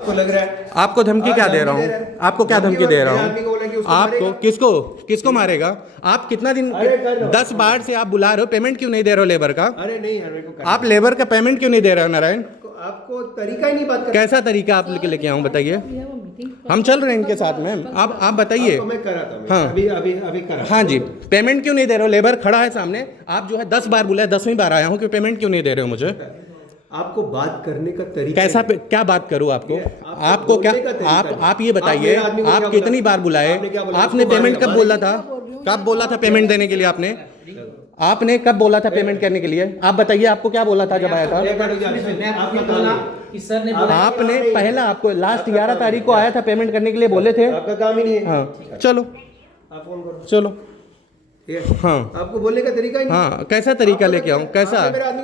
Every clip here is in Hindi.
को लग रहा है आपको धमकी क्या दे रहा हूँ? आपको क्या धमकी दे रहा हूँ? आपको किसको किसको मारेगा? आप कितना दिन 10 बार से आप बुला रहे हो, पेमेंट क्यों नहीं दे रहे हो लेबर का? अरे नहीं यार, मेरे को करना आप लेबर का पेमेंट क्यों नहीं दे रहे हो नारायण? है। आपको तरीका ही नहीं बात करना। कैसा तरीका आप लेके आऊँ बताइए? हम चल रहे हैं इनके साथ में, आप बताइए। आपको मैं करा था, हाँ। अभी करा। हाँ जी, पेमेंट क्यों नहीं दे रहे हो? लेबर खड़ा है सामने, आप जो है 10 बार बुलाए, 10वीं बार आया हूँ कि पेमेंट क्यों नहीं दे रहे हो मुझे? आपको बात करने का तरीका कैसा क्या बात करूँ आपको? आपको क्या, आप ये बताइए, आप कितनी बार बुलाए? आपने पेमेंट कब बोला था? कब बोला था पेमेंट देने के लिए? आपने कब बोला था पेमेंट करने के लिए? आप बताइए, आपको क्या बोला था जब आया था? आपने पहला, आपको लास्ट 11 तारीख को आया था पेमेंट करने के लिए, बोले थे। आपका काम ही नहीं है। हाँ चलो, आप फोन करो। चलो। हाँ, आपको बोलने का तरीका ही नहीं। हाँ, कैसा तरीका लेके आऊँ? कैसा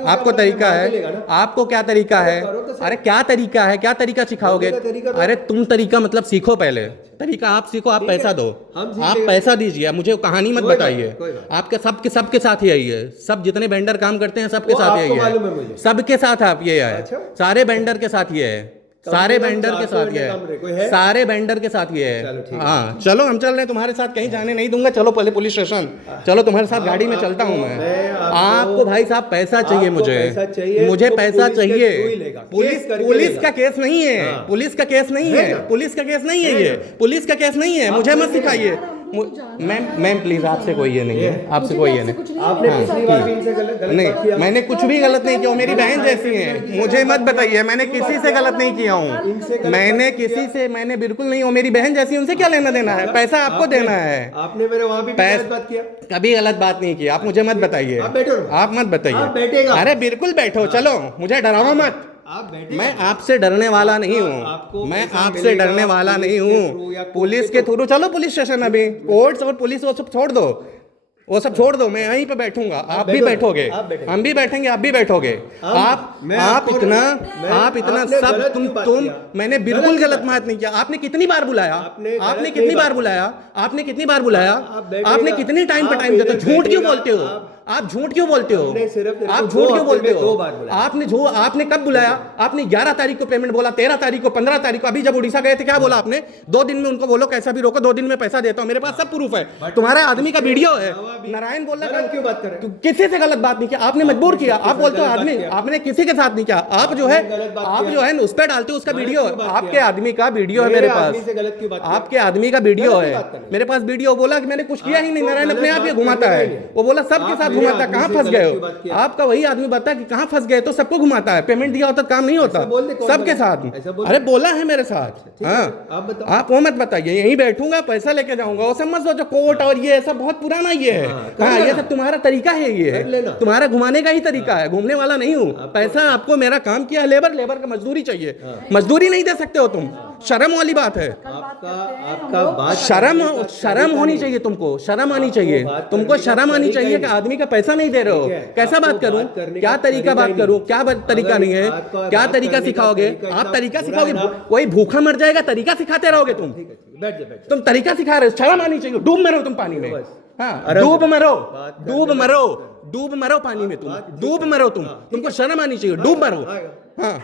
आपको तरीका है? आपको क्या तरीका है? अरे क्या तरीका है? क्या तरीका सिखाओगे? अरे तुम तरीका मतलब सीखो पहले। तरीका आप सीखो, आप पैसा दो, आप पैसा दीजिए, मुझे कहानी मत बताइए। आपके सबके साथ यही है, सब जितने वेंडर काम करते हैं सबके साथ यही है, सबके साथ आप ये है, सारे वेंडर के साथ ये है, सारे वेंडर के साथ ये है, सारे वेंडर के साथ ये है। हाँ चलो, हम चल रहे हैं तुम्हारे साथ, कहीं जाने नहीं दूंगा। चलो पहले पुलिस स्टेशन, चलो तुम्हारे साथ गाड़ी में चलता हूँ मैं। आपको भाई साहब पैसा चाहिए, मुझे पैसा चाहिए। पुलिस का केस नहीं है, पुलिस का केस नहीं है, पुलिस का केस नहीं है, ये पुलिस का केस नहीं है, मुझे मत सिखाइए। मैम प्लीज, आपसे कोई ये नहीं है, आपसे कोई ये नहीं। आपने पिछली बार भी इनसे गलत नहीं, किया। मैंने कुछ भी गलत नहीं किया, वो मेरी बहन जैसी है, मुझे मत बताइए। मैंने किसी से गलत नहीं किया हूँ, मैंने बिल्कुल नहीं, वो मेरी बहन जैसी, उनसे क्या लेना देना है? पैसा आपको देना है। आपने मेरे वहाँ भी गलत बात किया। कभी गलत बात नहीं की, आप मुझे मत बताइए, आप मत बताइए। अरे बिल्कुल बैठो, चलो, मुझे डराओ मत। मैं आपसे डरने वाला नहीं हूँ, मैं आपसे डरने वाला नहीं हूँ। पुलिस के थ्रू चलो पुलिस स्टेशन, अभी कोर्ट्स और पुलिस वो सब छोड़ दो, वो सब छोड़ दो, मैं यहीं पे बैठूंगा, आप भी बैठोगे, हम भी बैठेंगे, आप भी बैठोगे। आप इतना सब तुम मैंने बिल्कुल गलत बात नहीं किया। आपने कितनी बार बुलाया? आपने कितनी बार बुलाया? आपने कितनी बार बुलाया? आपने कितनी टाइम पे टाइम देते? झूठ क्यों बोलते हो आप? झूठ क्यों बोलते हो आप? झूठ क्यों बोलते हो? आपने कब बुलाया? आपने 11 तारीख को पेमेंट बोला, 13 तारीख को, 15 तारीख को। अभी जब उड़ीसा गए थे क्या बोला आपने? 2 दिन में उनको बोलो कैसा भी रोको, 2 दिन में पैसा देता हूँ। मेरे पास सब प्रूफ है, तुम्हारे आदमी का वीडियो है। नारायण बोल रहा है, क्यों बात कर रहे? किसी से गलत बात नहीं किया, आपने मजबूर किया। आप बोलते हो आदमी, आपने किसी के साथ नहीं किया। आप जो है उस पर डालते हो, उसका वीडियो, आपके आदमी का वीडियो है मेरे पास, आपके आदमी का वीडियो है मेरे पास। वीडियो बोला कि मैंने कुछ किया ही नहीं, नारायण अपने आप ये घुमाता है। वो बोला सबके साथ घुमाता है। कहाँ फंस गए हो? आपका वही आदमी बता कि कहाँ फंस गए, तो सबको घुमाता है। पेमेंट दिया होता काम नहीं होता सबके साथ। अरे बोला है मेरे साथ। हाँ, आप वो मत बताइए, यहीं बैठूंगा, पैसा लेके जाऊंगा। वो समझ लो जो कोर्ट और ये सब बहुत पुराना ये है। हाँ, ये सब तुम्हारा तरीका है, ये तुम्हारा घुमाने का ही तरीका है, घूमने वाला नहीं हूँ। पैसा आपको मेरा काम किया है, लेबर का मजदूरी चाहिए, मजदूरी नहीं दे सकते हो तुम। शर्म वाली बात है। आपका बात शर्म होनी चाहिए तुमको, शर्म आनी चाहिए तुमको, शर्म आनी चाहिए कि आदमी का पैसा नहीं दे रहे हो। कैसा बात करूं? क्या तरीका बात करूं? क्या तरीका नहीं है? क्या तरीका सिखाओगे आप? तरीका सिखाओगे? कोई भूखा मर जाएगा, तरीका सिखाते रहोगे तुम? तुम तरीका सिखा रहे हो, शर्म आनी चाहिए। डूब मरो तुम पानी में। हाँ, डूब मरो पानी में, तुम डूब मरो, तुमको शर्म आनी चाहिए, डूब मरो। हाँ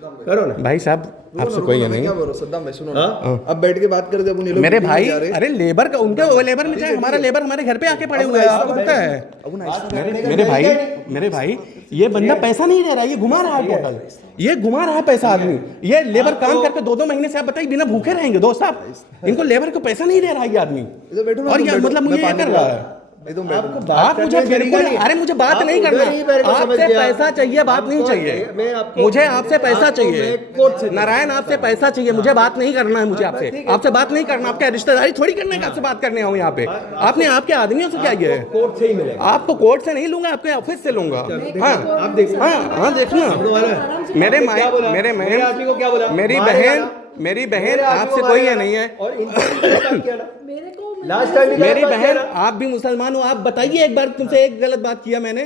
करो ना भाई साहब, आपसे कोई नहीं। क्या बोल रहे हो सद्दाम भाई, सुनो ना, अब बैठ के बात करते हैं मेरे भाई। अरे लेबर का, उनके वो लेबर में जाए, हमारा लेबर हमारे घर पे आके पड़े हुए हैं, आपको पता है? मेरे भाई ये बंदा पैसा नहीं दे रहा, ये घुमा रहा है टोटल, ये घुमा रहा है पैसा आदमी। ये लेबर काम करके 2-2 महीने से, आप बताइए, बिना भूखे रहेंगे दोस्त आप? इनको लेबर को पैसा नहीं दे रहा है ये आदमी, और ये मतलब मुझे ये कर रहा है। आप मुझे बिल्कुल, अरे मुझे बात नहीं करना, आपसे पैसा चाहिए, बात नहीं चाहिए मुझे। आपसे पैसा चाहिए नारायण, आपसे पैसा चाहिए, मुझे बात नहीं करना है। मुझे आपसे बात नहीं करना, आपके रिश्तेदारी थोड़ी करने का, आपसे बात करने आऊँ यहाँ पे। आपने आपके आदमियों से क्या किया है? कोर्ट से ही मिलेगा। आपको कोर्ट से नहीं लूंगा, आपके ऑफिस से लूंगा। हाँ, आप देखना, हाँ देखना। मेरी बहन आपसे कोई है नहीं है, लास्ट टाइम मेरी बहन, आप भी मुसलमान हो। आप बताइए एक बार, तुमसे एक गलत बात किया मैंने?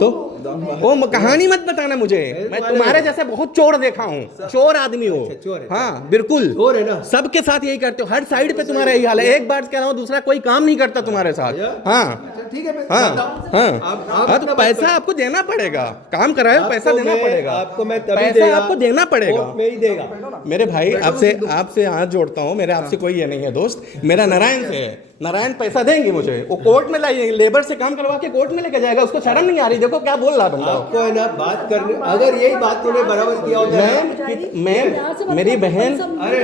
तो वो कहानी मत बताना मुझे, मैं तुम्हारे जैसे बहुत चोर देखा हूँ, चोर आदमी हो। चोर है। हाँ बिल्कुल चोर है ना। सबके साथ यही करते हो, हर साइड पे तुम्हारा यही हाल है। एक बार कह रहा हूँ, दूसरा कोई काम नहीं करता तुम्हारे साथ। हाँ ठीक है, हाँ हाँ आप हाँ, तो पैसा आपको देना पड़ेगा, काम कराए हो पैसा देना पड़ेगा, आपको मैं तभी पैसा देगा, आपको देना पड़ेगा। तो मैं ही देगा। मेरे भाई आपसे हाथ जोड़ता हूँ, मेरे आपसे कोई ये नहीं है दोस्त, मेरा नारायण से है। नारायण पैसा देंगे मुझे, वो कोर्ट में लाइए, लेबर से काम करवा के कोर्ट में लेके जाएगा, उसको शर्म नहीं आ रही। देखो क्या बोल रहा बंदा। आपको है ना बात करने, अगर यही बात तूने बराबर किया होता मैं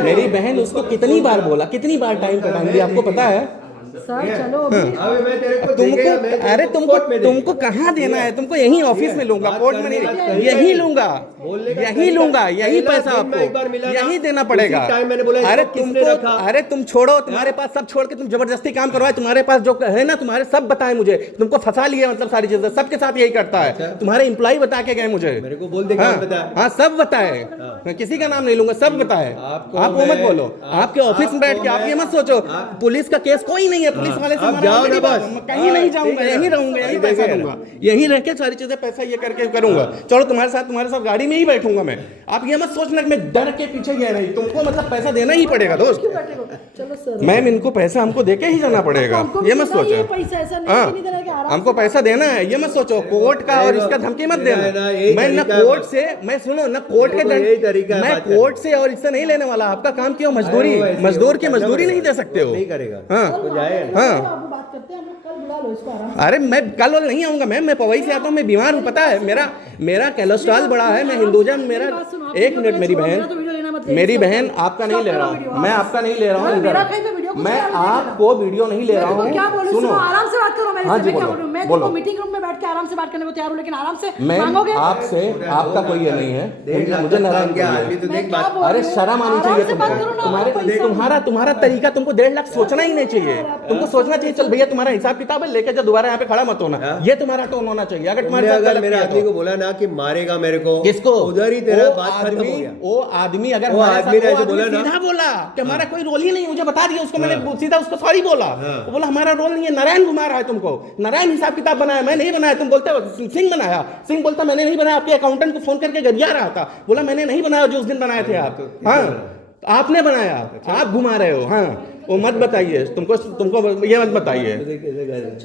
मेरी बहन उसको कितनी बार बोला, कितनी बार टाइम का टाइम दिया, आपको पता है? सर चलो अभी अबे मैं तेरे को देगा, मैं तेरे अरे को कोर्ट में तुमको कहाँ देना है? तुमको यही ऑफिस में लूंगा, कोर्ट में नहीं, यही लूंगा, यही लूंगा, यही पैसा आपको यही देना पड़ेगा। अरे तुमको, अरे तुम छोड़ो, तुम्हारे पास सब छोड़ के तुम जबरदस्ती काम करवाए, तुम्हारे पास जो है ना, तुम्हारे सब बताए मुझे, तुमको फंसा लिया, मतलब सारी चीजें सबके साथ यही करता है। तुम्हारे एम्प्लॉय बता के गए मुझे, मेरे को बोल दे क्या बताया। हाँ सब बताए, मैं किसी का नाम नहीं लूंगा, सब बताए। आप वो मत बोलो, आपके ऑफिस में बैठ के आप ये मत सोचो पुलिस का केस कोई नहीं है, पुलिस वाले से जाओ ना बस, कहीं नहीं जाऊंगा, यहीं रहूंगा, यहीं पैसा दूंगा, यहीं रह के सारी चीजें पैसा ये करके करूंगा। चलो तुम्हारे साथ गाड़ी में ही बैठूंगा मैं। आप ये मत सोचना कि मैं डर के पीछे गया नहीं, तुमको मतलब पैसा देना ही पड़ेगा दोस्त। चलो सर, मैम इनको पैसा हमको देके ही जाना पड़ेगा, ये मत सोचो। हाँ हमको पैसा देना है, ये मत सोचो कोर्ट का और इसका धमकी मत देना। मैं ना कोर्ट से, मैं सुनो ना कोर्ट के मैं कोर्ट से और इससे नहीं लेने वाला। आपका काम क्यों? मजदूरी, मजदूर की मजदूरी नहीं दे सकते हो। नहीं करेगा। हाँ हाँ बात करते हैं, हम लोग कल बुला लो इसको आराम अरे मैं कल वाल नहीं आऊंगा मैम, मैं पवई से आता हूँ, मैं बीमार हूँ, पता है मेरा कोलेस्ट्रॉल बढ़ा है, मैं हिंदुज़म, मेरा एक मिनट, मेरी बहन आपका नहीं ले रहा हूँ मैं, आपका नहीं ले रहा हूँ, मैं आपको वीडियो नहीं ले रहा हूँ। क्या बोलूं, सुनो आराम से बात करो। हाँ जी, मैं बोलो। मीटिंग रूम में बैठ के आराम से बात करने को तैयार हूँ, लेकिन आराम से मैं मांगोगे। आपसे, आपका कोई ये नहीं है, मुझे नारायण क्या आदमी तो देख बात। अरे शर्म आनी चाहिए तुमको, तुम्हारा तरीका, तुमको 1.5 लाख सोचना ही नहीं चाहिए। तुमको सोचना चाहिए चल भैया तुम्हारा हिसाब किताब है, लेके जो दोबारा यहाँ पे खड़ा मत होना, ये तुम्हारा टोन होना चाहिए। अगर तुम्हारे साथ गलत मेरे किया आदमी तो। को बोला ना कि मारेगा मेरे को, किसको? उधर ही तेरा बात खत्म हो गया। वो आदमी अगर वो आदमी ने ऐसे बोला ना, सीधा बोला कि हमारा कोई रोल ही नहीं, मुझे बता दिया उसको, मैंने सीधा उसको सॉरी बोला। वो बोला हमारा रोल नहीं है, नारायण घुमा रहा है तुमको, नारायण हिसाब किताब बनाया, मैं नहीं बनाया। तुम बोलते हो सिंह बनाया, सिंह बोलता मैंने नहीं बनाया, आपके अकाउंटेंट को फोन करके गरिया रहा था, बोला मैंने नहीं बनाया जो उस दिन बनाए थे आप। हाँ आपने बनाया, आप घुमा रहे हो। हाँ वो मत बताइए, तुमको ये मत बताइए।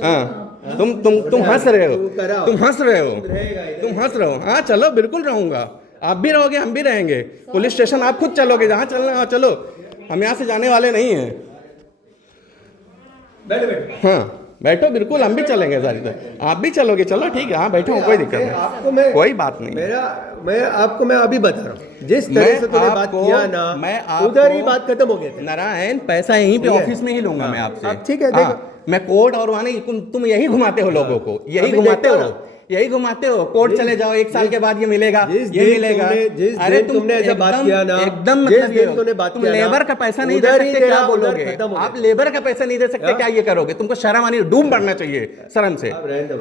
हाँ तुम हंस रहे हो, तुम हंस रहे हो। हाँ चलो बिल्कुल रहूंगा, आप भी रहोगे, हम भी रहेंगे। पुलिस स्टेशन आप खुद चलोगे, जहाँ चलना है चलो, हम यहाँ से जाने वाले नहीं हैं। हाँ बैठो, बिल्कुल हम भी चलेंगे सारी तरह, आप भी चलोगे, चलो ठीक है। हाँ बैठो, कोई दिक्कत नहीं, कोई बात नहीं। मैं अभी बता रहा हूँ, जिस तरह से तूने बात किया ना, उधर ही बात खत्म हो गई थी। नारायण पैसा यहीं पे ऑफिस में ही लूंगा मैं आपसे, ठीक है। देखो मैं कोर्ट और वहां नहीं, तुम यही घुमाते हो लोगों को, यही घुमाते हो। कोर्ट चले जाओ, 1 साल के बाद ये मिलेगा, ये मिलेगा। अरे तुमने ऐसा बात किया ना, एकदम तुम लेबर का पैसा नहीं दे सकते, क्या बोलोगे? आप लेबर का पैसा नहीं दे सकते, क्या ये करोगे? तुमको शर्म आनी, डूब मरना चाहिए शर्म से।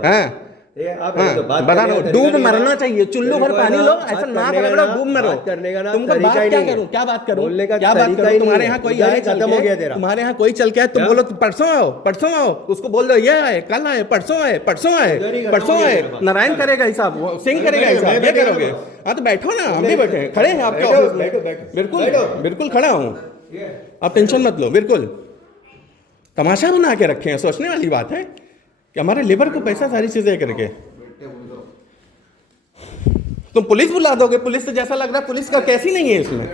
हाँ बता दो, डूब मरना चाहिए, चुल्लू भर पानी लो, ऐसा नाक रगड़ो, डूब मरो। तुमको बात क्या करूं, क्या बात करूं, क्या बात करूं? तुम्हारे यहाँ कोई आए, खत्म हो गया तेरा। तुम्हारे यहाँ कोई चल के आए, तुम बोलो परसों आओ, उसको बोल दो ये आए, कल आए, परसों आए। नारायण करेगा हिसाब, सिंह करेगा हिसाब, ये करोगे? हाँ तो बैठो ना, हम भी बैठे खड़े हैं आपके ऑफिस में, बिल्कुल खड़ा हूँ, आप टेंशन मत लो। बिल्कुल तमाशा बना के रखे हैं, सोचने वाली बात है कि हमारे लेबर को पैसा सारी चीजें करके तुम पुलिस बुला दोगे। पुलिस से जैसा लग रहा है पुलिस का केस ही नहीं है इसमें।